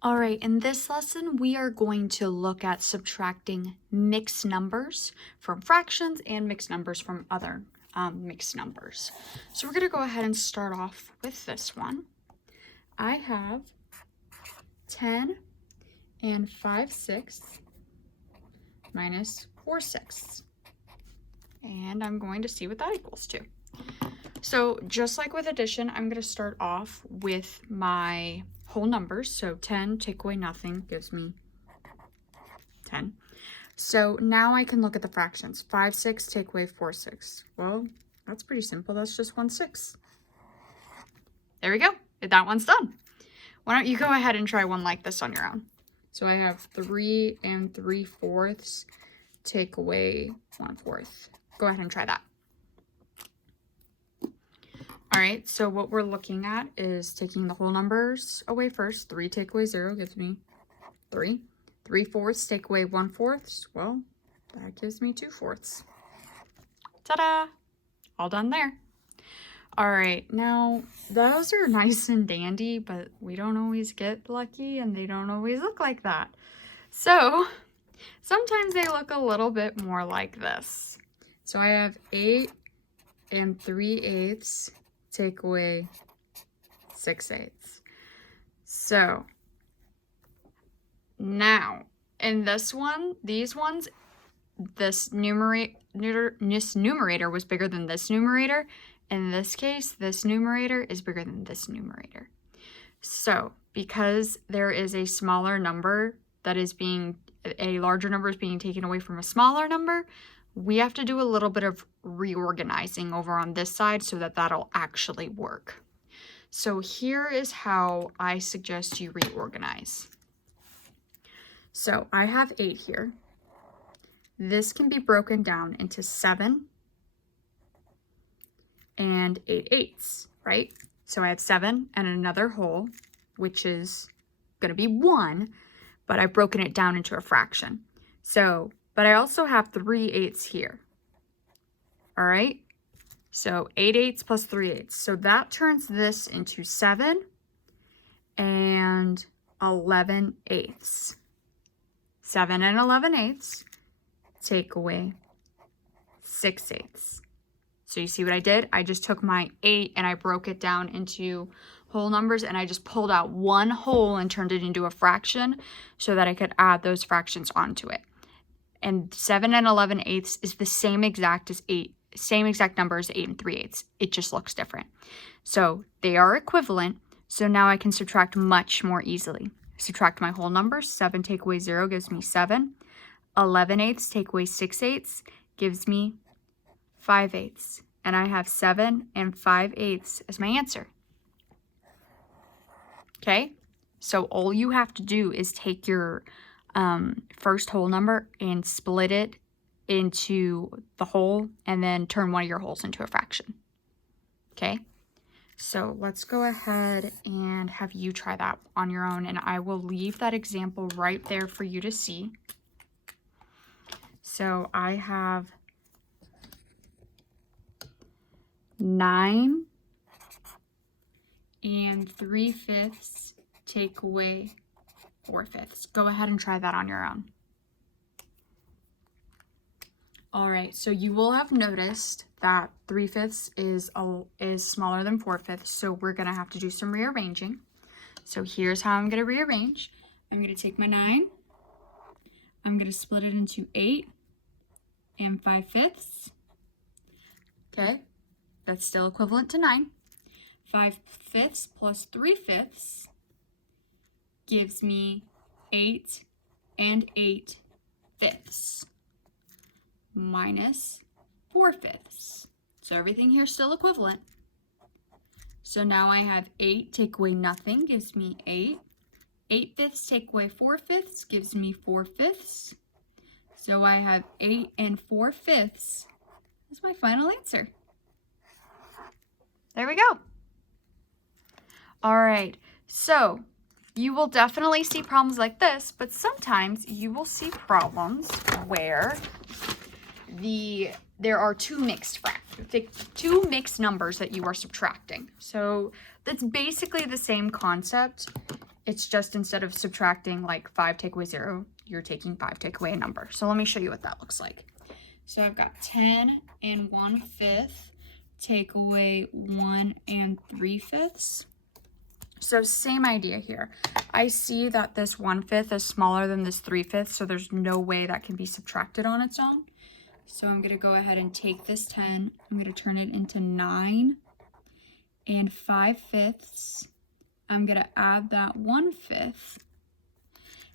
All right, in this lesson, we are going to look at subtracting mixed numbers from fractions and mixed numbers from other mixed numbers. So we're going to go ahead and start off with this one. I have 10 and 5/6 minus 4/6. And I'm going to see what that equals to. So just like with addition, I'm going to start off with my whole numbers. So 10 take away nothing gives me 10. So now I can look at the fractions. 5/6 take away 4/6. Well, that's pretty simple. That's just 1/6. There we go. That one's done. Why don't you go ahead and try one like this on your own? So I have 3 and 3/4 take away 1/4. Go ahead and try that. All right, so what we're looking at is taking the whole numbers away first. 3 take away 0 gives me 3. 3/4 take away 1/4. Well, that gives me 2/4. Ta-da! All done there. All right, now those are nice and dandy, but we don't always get lucky and they don't always look like that. So sometimes they look a little bit more like this. So I have 8 and 3/8 take away 6/8. So now in this one, these ones, this numerator was bigger than this numerator. In this case, this numerator is bigger than this numerator. So because there is a smaller number that is a larger number is being taken away from a smaller number, we have to do a little bit of reorganizing over on this side so that that'll actually work. So here is how I suggest you reorganize. So I have 8 here. This can be broken down into 7 and 8/8, right? So I have 7 and another whole, which is going to be 1, but I've broken it down into a fraction. So, but I also have 3/8 here. All right? So 8/8 plus 3/8. So that turns this into 7 and 11/8. 7 and 11/8 take away 6/8. So you see what I did? I just took my 8 and I broke it down into whole numbers, and I just pulled out one whole and turned it into a fraction so that I could add those fractions onto it. And 7 and 11/8 is the same exact number as 8 and 3/8. It just looks different. So they are equivalent. So now I can subtract much more easily. Subtract my whole numbers. 7 take away 0 gives me 7. 11/8 take away 6/8 gives me 5/8. And I have 7 and 5/8 as my answer. Okay? So all you have to do is take your first whole number and split it into the whole and then turn one of your wholes into a fraction. Okay? So let's go ahead and have you try that on your own, and I will leave that example right there for you to see. So I have 9 and 3/5 take away 4/5. Go ahead and try that on your own. All right, so you will have noticed that 3/5 is smaller than 4/5, so we're gonna have to do some rearranging. So here's how I'm gonna rearrange. I'm gonna take my 9, I'm gonna split it into 8 and 5/5. Okay, that's still equivalent to 9. 5/5 plus 3/5 gives me 8 and 8/5 minus 4/5. So everything here is still equivalent. So now I have 8 take away nothing gives me 8. 8/5 take away 4/5 gives me 4/5. So I have 8 and 4/5 as my final answer. There we go. All right, so you will definitely see problems like this, but sometimes you will see problems where there are two mixed numbers that you are subtracting. So that's basically the same concept. It's just instead of subtracting like 5 take away 0, you're taking 5 take away a number. So let me show you what that looks like. So I've got 10 and 1/5 take away 1 and 3/5. So same idea here. I see that this 1/5 is smaller than this 3/5, so there's no way that can be subtracted on its own. So I'm going to go ahead and take this 10, I'm going to turn it into 9 and 5/5. I'm going to add that 1/5.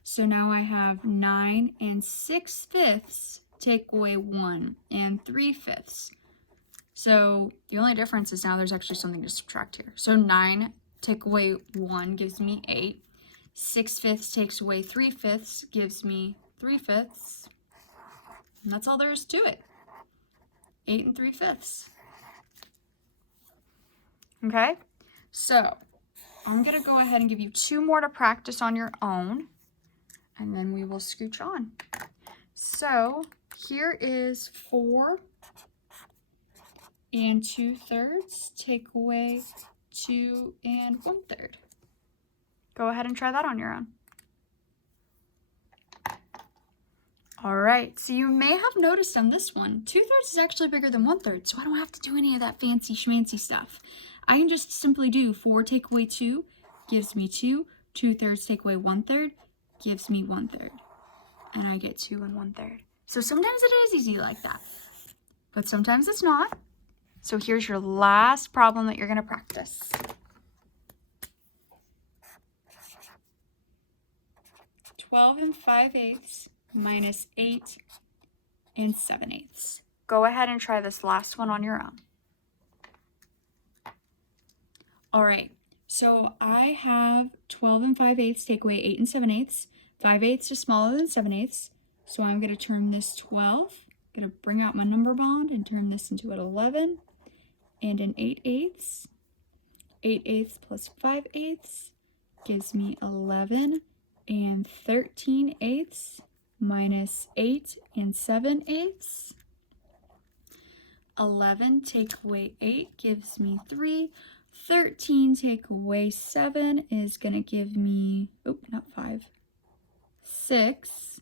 So now I have 9 and 6/5 take away 1 and 3/5. So the only difference is now there's actually something to subtract here. So 9 take away 1 gives me 8. 6/5 takes away 3/5 gives me 3/5. And that's all there is to it. 8 and 3/5. Okay, so I'm going to go ahead and give you 2 more to practice on your own, and then we will scooch on. So here is 4 and 2/3 take away 2 and 1/3. Go ahead and try that on your own. All right, so you may have noticed on this one, 2/3 is actually bigger than 1/3, so I don't have to do any of that fancy schmancy stuff. I can just simply do 4 take away 2 gives me 2, 2/3 take away 1/3 gives me 1/3, and I get 2 and 1/3. So sometimes it is easy like that, but sometimes it's not. So here's your last problem that you're going to practice. 12 and 5/8 minus 8 and 7/8. Go ahead and try this last one on your own. All right, so I have 12 and 5/8 take away 8 and 7/8. 5/8 is smaller than 7/8, so I'm going to turn this 12. I'm going to bring out my number bond and turn this into an 11 and an 8/8. 8/8 plus 5/8 gives me 11 and 13/8 minus 8 and 7/8. 11 take away 8 gives me 3. 13 take away 7 is going to give me, oh, not 5, 6.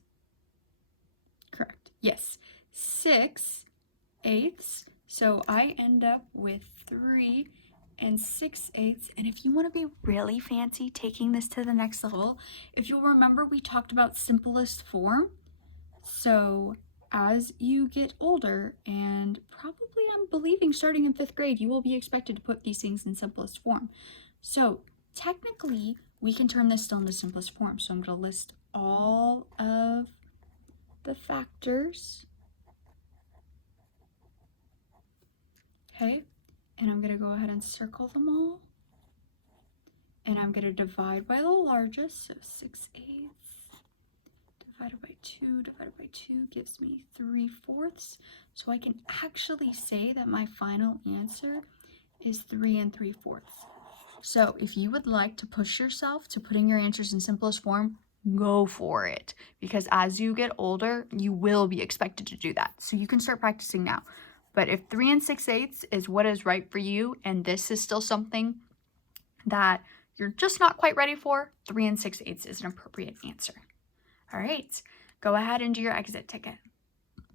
Correct. Yes, 6/8. So I end up with 3 and 6/8. And if you want to be really fancy taking this to the next level, if you'll remember, we talked about simplest form. So as you get older, and probably I'm believing starting in 5th grade, you will be expected to put these things in simplest form. So technically, we can turn this still into simplest form. So I'm going to list all of the factors. Okay, and I'm going to go ahead and circle them all. And I'm going to divide by the largest, so 6/8 divided by 2 gives me 3/4. So I can actually say that my final answer is 3 and 3/4. So if you would like to push yourself to putting your answers in simplest form, go for it. Because as you get older, you will be expected to do that. So you can start practicing now. But if 3 and 6/8 is what is right for you, and this is still something that you're just not quite ready for, 3 and 6/8 is an appropriate answer. All right, go ahead and do your exit ticket.